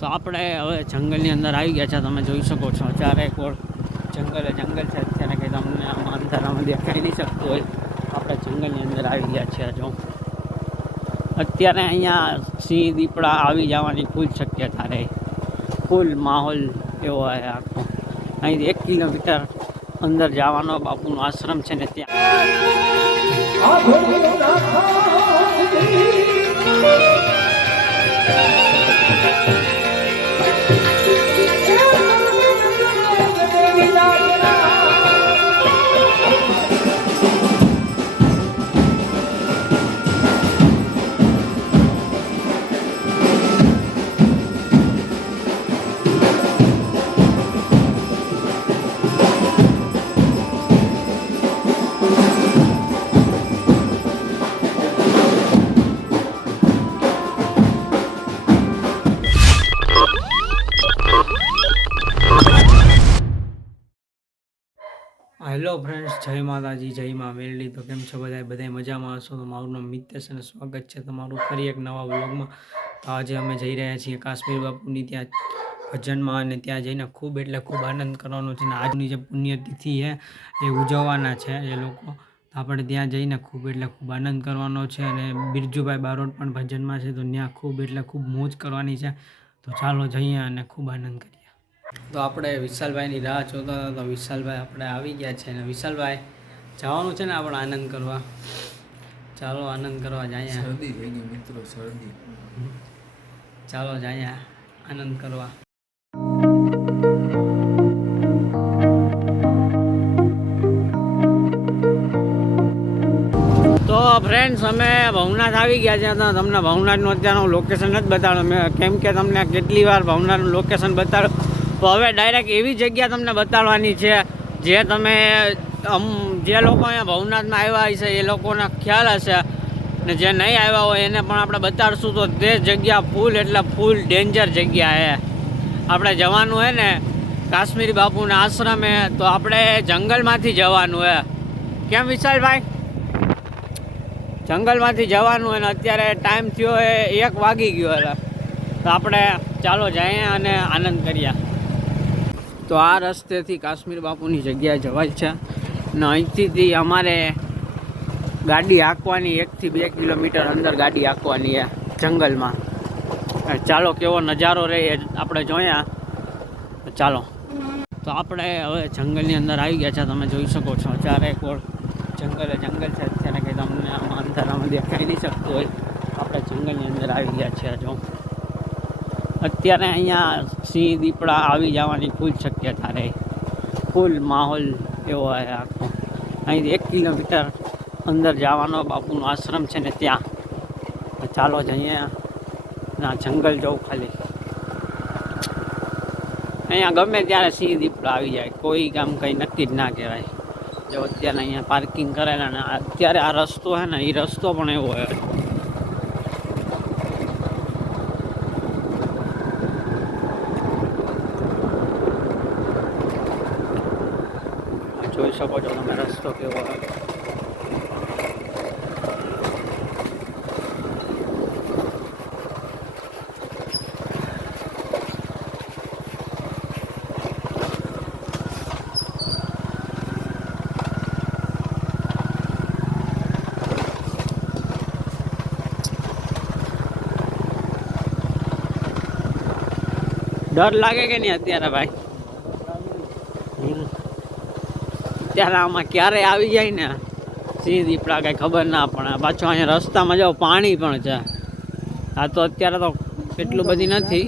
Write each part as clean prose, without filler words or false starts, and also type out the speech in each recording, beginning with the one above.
તો આપણે હવે જંગલની અંદર આવી ગયા છે. તમે જોઈ શકો છો ચારે કોર જંગલ છે. અત્યારે કંઈ તમને આમાં અંધારામાં દેખાઈ નહીં શકતું હોય. આપણે જંગલની અંદર આવી ગયા છીએ. જો અત્યારે અહીંયા સિંહ દીપડા આવી જવાની ફૂલ શક્યતા રહે. ફૂલ માહોલ એવો છે આખો. અહીંથી 1 કિલોમીટર અંદર જવાનો બાપુનો આશ્રમ છે ને હેલો ફ્રેન્ડ્સ, જય માતાજી, જય મા મેરડી. તો કેમ છો બધા મજામાં હશો? તો મારું નામ મિતેશ અને સ્વાગત છે તમારું ફરી એક નવા વ્લોગમાં. તો આજે અમે જઈ રહ્યા છીએ કાશ્મીર બાપુની ત્યાં ભજનમાં, અને ત્યાં જઈને ખૂબ એટલે ખૂબ આનંદ કરવાનો છે. અને આજની જે પુણ્યતિથિ છે એ ઉજવવાના છે એ લોકો. તો આપણે ત્યાં જઈને ખૂબ એટલે ખૂબ આનંદ કરવાનો છે. અને બિરજુભાઈ બારોટ પણ ભજનમાં છે, તો ત્યાં ખૂબ એટલે ખૂબ મોજ કરવાની છે. તો ચાલો જઈએ અને ખૂબ આનંદ કરીએ. તો આપણે વિશાલભાઈની રાહ જોતા હતા. તો વિશાલભાઈ આપણે આવી ગયા છે. અને વિશાલભાઈ જવાનું છે ને આપણે આનંદ કરવા. ચાલો આનંદ કરવા જઈએ. શરદી થઈ ગઈ મિત્રો, શરદી. ચાલો જઈએ આનંદ કરવા. તો ફ્રેન્ડ્સ, અમે ભવનાથ આવી ગયા છે. તમને ભવનાથનું અત્યારનું લોકેશન નથી બતાડ્યું મેં, કેમ કે તમને કેટલી વાર ભવનાથનું લોકેશન બતાડ્યું. તો હવે ડાયરેક્ટ એવી જગ્યા તમને બતાડવાની છે જે તમે જે લોકો અહીંયા ભવનાથમાં આવ્યા હશે એ લોકોને ખ્યાલ હશે, ને જે નહીં આવ્યા હોય એને પણ આપણે બતાડશું. તો તે જગ્યા ફૂલ એટલે ફૂલ ડેન્જર જગ્યા છે. આપણે જવાનું હે ને કાશ્મીરી બાપુના આશ્રમે. તો આપણે જંગલમાંથી જવાનું હે. કેમ વિશાલભાઈ? જંગલમાંથી જવાનું હોય ને અત્યારે ટાઈમ થયો એ 1 વાગી ગયો. એટલે તો આપણે ચાલો જઈએ અને આનંદ કરીએ. તો આ રસ્તેથી કાશ્મીર બાપુની જગ્યાએ જવાય છે. ને અહીંથી અમારે ગાડી હાંકવાની 1 થી 2 કિલોમીટર અંદર ગાડી હાંકવાની છે જંગલમાં. ચાલો કેવો નજારો રહે આપણે જોયા. ચાલો. તો આપણે હવે જંગલની અંદર આવી ગયા છે. તમે જોઈ શકો છો ચારે કોર જંગલ છે. અત્યારે કંઈ તમને આમાં અંધારામાં દેખાઈ નહીં શકતું હોય. આપણે જંગલની અંદર આવી ગયા છીએ. જો અત્યારે અહીંયા સિંહ દીપડા આવી જવાની ફૂલ શક્યતા રહે. ફૂલ માહોલ એવો છે આખો. અહીંથી 1 કિલોમીટર અંદર જવાનો બાપુનો આશ્રમ છે ને ત્યાં. ચાલો જઈએ. ના જંગલ જવું ખાલી. અહીંયા ગમે ત્યારે સિંહ દીપડા આવી જાય, કોઈ કામ કંઈ નક્કી જ ના કહેવાય. જો અત્યારે અહીંયા પાર્કિંગ કરેલા ને અત્યારે આ રસ્તો છે ને એ રસ્તો પણ એવો છે. જોઈ શકો છો તમે રસ્તો કેવો હોય. ડર લાગે કે નહીં અત્યારે ભાઈ? ત્યારે આમાં ક્યારે આવી જાય ને સિંહ દીપડા કંઈ ખબર ના પડે. પાછું અહીંયા રસ્તામાં જાઓ પાણી પણ છે. આ તો અત્યારે તો એટલું બધી નથી,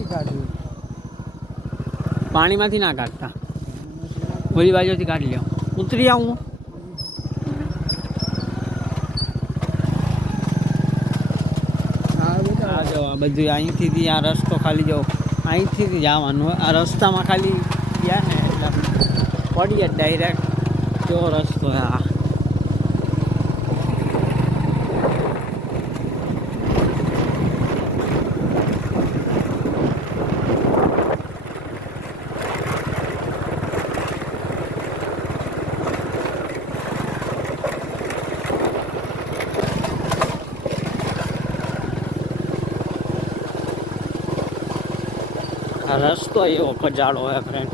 પાણીમાંથી ના કાઢતા, ઓલી બાજુથી કાઢી લો. ઉતરી આવું. આ જો બધું અહીંથી આ રસ્તો ખાલી જો અહીંથી જવાનું. આ રસ્તામાં ખાલી ગયા ને એટલે પડીએ ડાયરેક્ટ. જો રસ્તો હા આ રસ્તો એવો કજાડો હોય ફ્રેન્ડ.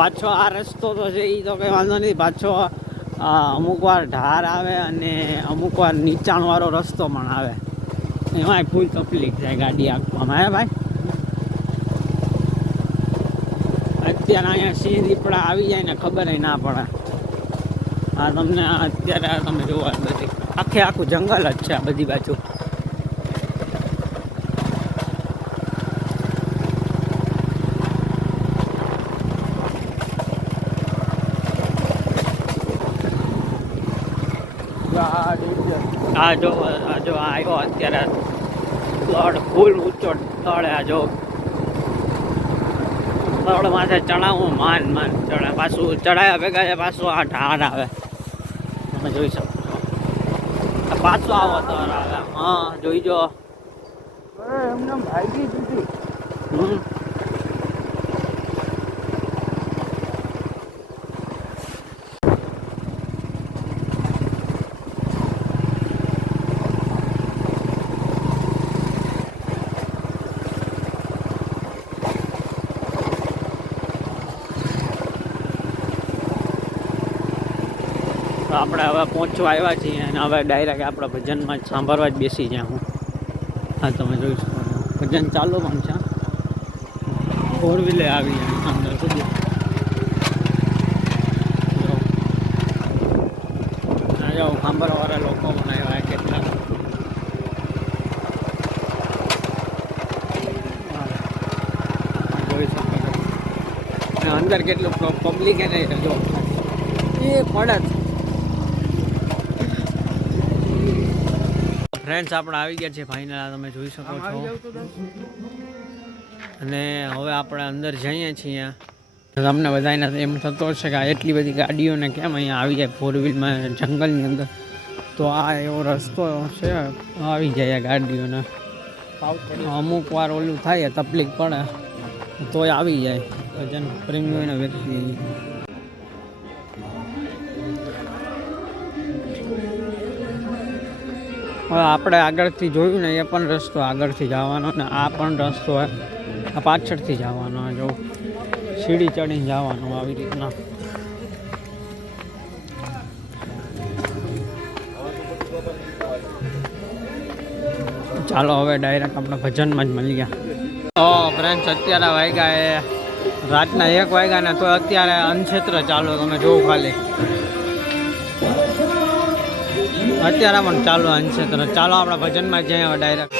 પાછો આ રસ્તો તો છે એ તો કંઈ વાંધો નથી. પાછો અમુક વાર ઢાર આવે અને અમુક વાર નીચાણવાળો રસ્તો પણ આવે. એમાં ફૂલ તકલીફ થાય ગાડી આંકવામાં. હે ભાઈ, અત્યારે અહીંયા સિંહ દીપડા આવી જાય ને ખબર ના પડે. હા, તમને અત્યારે તમે જોવા બધી આખું જંગલ જ છે આ બધી બાજુ. આ જો આવ્યો અત્યારે તળ ફૂલ ઊંચો તળ. આ જો તળ માથે ચડાવું માન ચડે. પાછું ચડાયા ભેગા છે પાછું આ ઢાર આવે. તમે જોઈ શકો છો. પાછો આવો તળ આવે. હા, જોઈ જો. એમને ભાગી દીધી. આપણે હવે પહોંચવા આવ્યા છીએ અને હવે ડાયરેક્ટ આપણે ભજનમાં જ સાંભળવા જ બેસી જ્યાં હું. હા, તમે જોઈ શકો છો ભજન ચાલુ પણ છે. 4 વ્હીલે આવી અંદર સુધી. જાઓ સાંભળવાવાળા લોકો પણ આવ્યા કેટલા. જોઈ શકો છો અંદર કેટલું પબ્લિક એ નહીં જો એ પડે. ફ્રેન્ડ્સ આપણે આવી ગયા છે ફાઇનલ. તમે જોઈ શકો છો. અને હવે આપણે અંદર જઈએ છીએ. તમને બધાને એમ થતો હશે કે આ એટલી બધી ગાડીઓને કેમ અહીંયા આવી જાય 4 વ્હીલમાં જંગલની અંદર. તો આ એવો રસ્તો છે, આવી જાય આ ગાડીઓને. અમુક વાર ઓલું થાય તકલીફ પડે તોય આવી જાય ભજન પ્રેમીઓના વ્યક્તિ. હવે આપણે આગળથી જોયું ને એ પણ રસ્તો આગળથી જવાનો ને આ પણ રસ્તો આ પાછળથી જવાનો. જો સીડી ચડીને જવાનું આવી રીતના. ચાલો હવે ડાયરેક્ટ આપણે ભજનમાં જ મળી ગયા. ફ્રેન્ડ્સ અત્યારે વાગ્યા એ રાતના 1 વાગ્યા ને તો અત્યારે અનક્ષેત્ર ચાલુ. તમે જોવો ખાલી અત્યારે પણ ચાલુ અનક્ષેત્ર. ચાલો આપણે ભજનમાં જઈએ હવે ડાયરેક્ટ.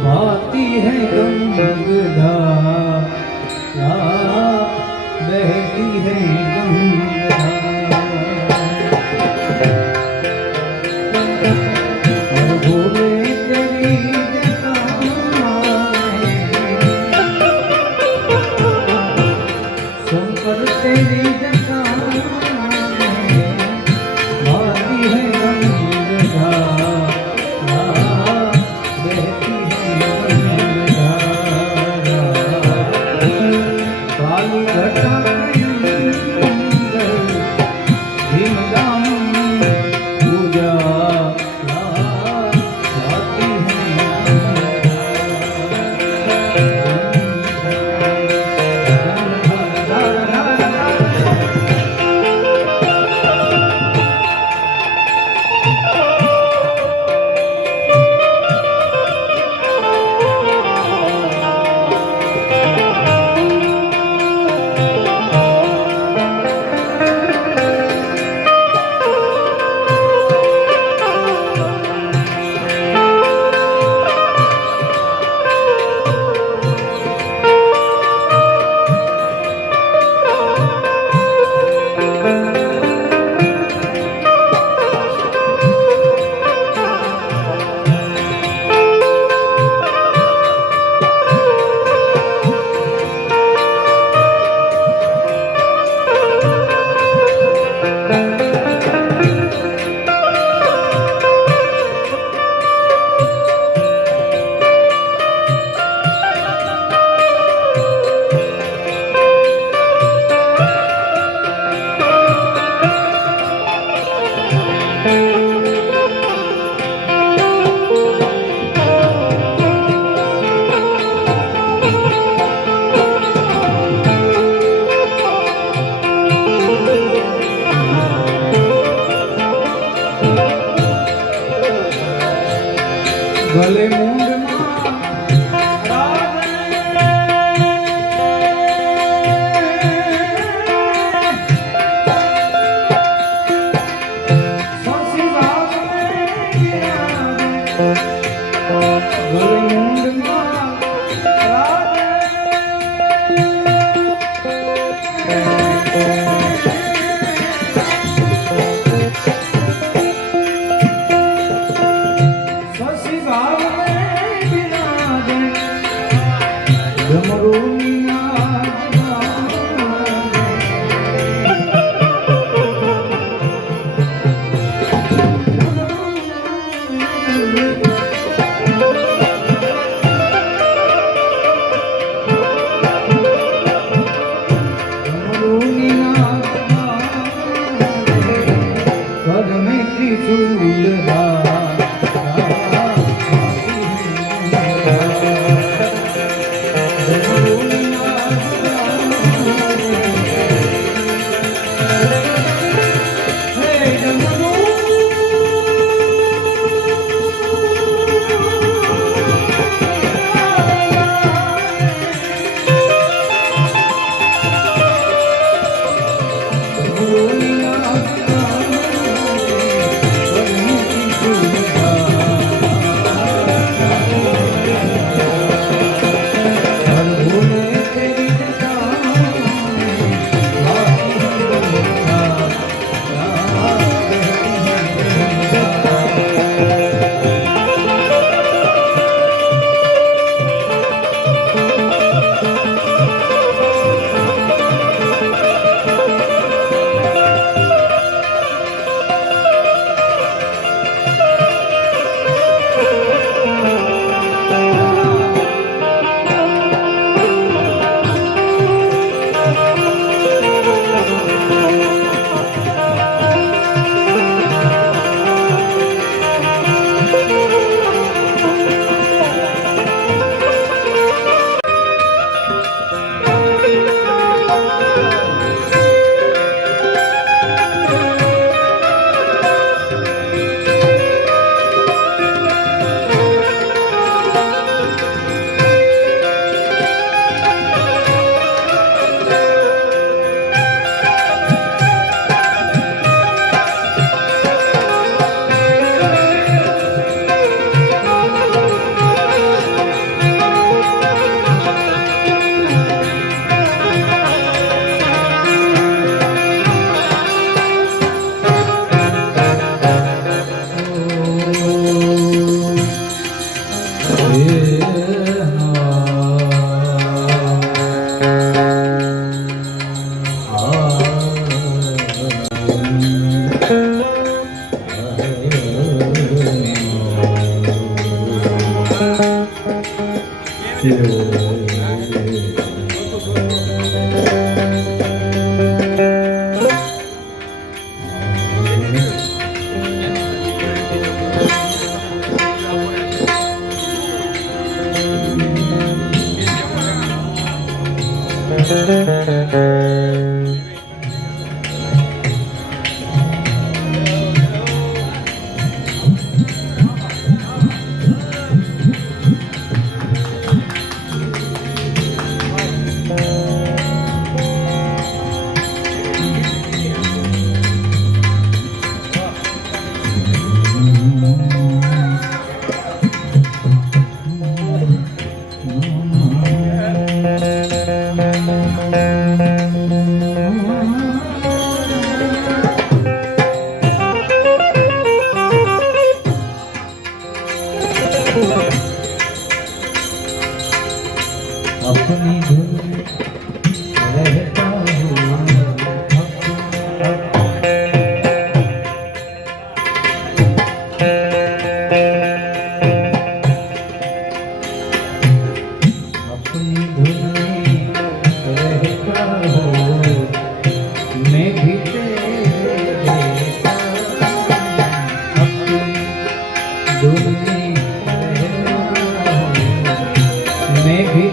भाती है गंगा बहती है गंगा और भोले तेरी शंकर तेरी भाती है गंगा बहती है गंगा काली घटा धीमधाम पूजा भाती ભલે अपनी धुन में रहता हूँ अपनी धुन में रहता हूँ मैं भी तेरे जैसा अपनी धुन में रहता हूँ मैं भी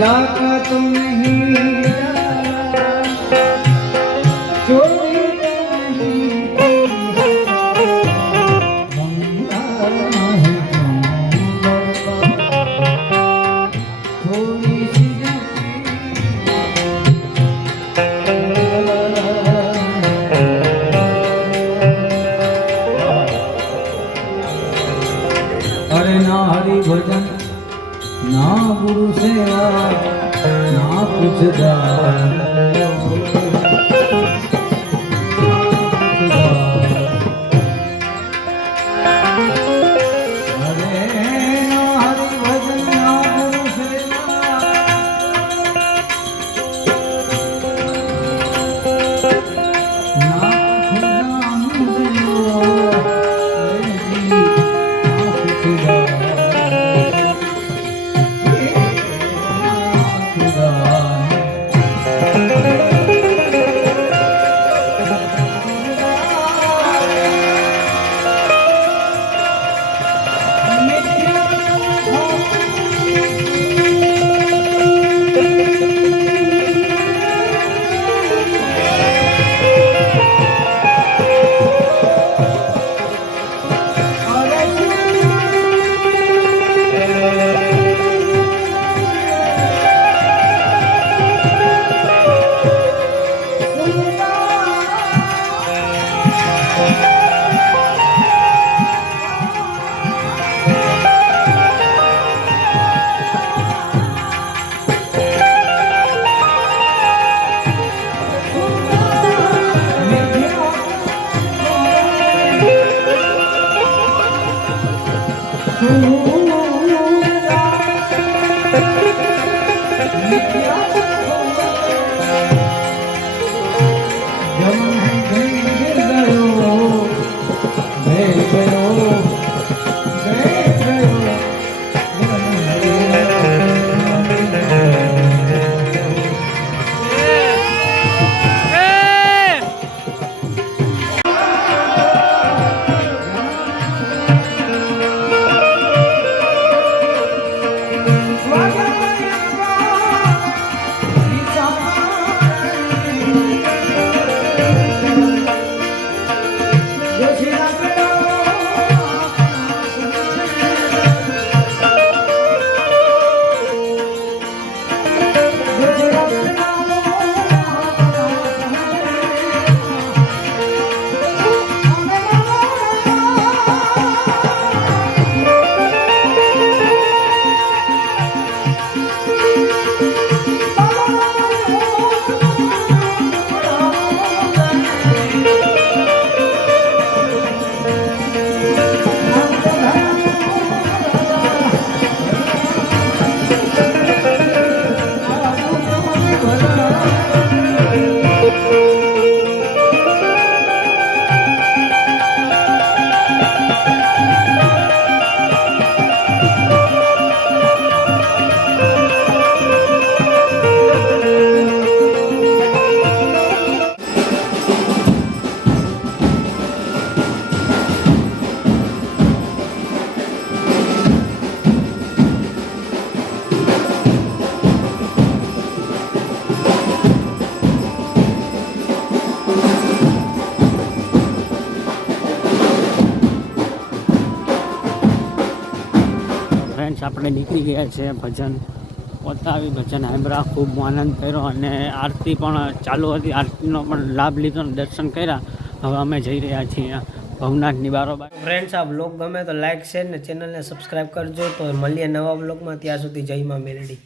डाका तो नहीं चोरी थोड़ी सी अरे ना हरि भजन ना गुरु सेवा ना कुछ दान अरे ना हरि भजन ना गुरु सेवा ना कुछ दान देवा रे जी ना कुछ दान ફ્રેન્ડ્સ આપણે નીકળી ગયા છે ભજન પોતાવી ભજન સાંભળ્યા, ખૂબ આનંદ કર્યો અને આરતી પણ ચાલુ હતી. આરતીનો પણ લાભ લીધો અને દર્શન કર્યા. હવે અમે જઈ રહ્યા છીએ ભવનાથની બારોબાર. ફ્રેન્ડ્સ આ બ્લોગ ગમે તો લાઈક શેર ને ચેનલને સબસ્ક્રાઈબ કરજો. તો મળીએ નવા બ્લોગમાં. ત્યાં સુધી જય માં મેલડી.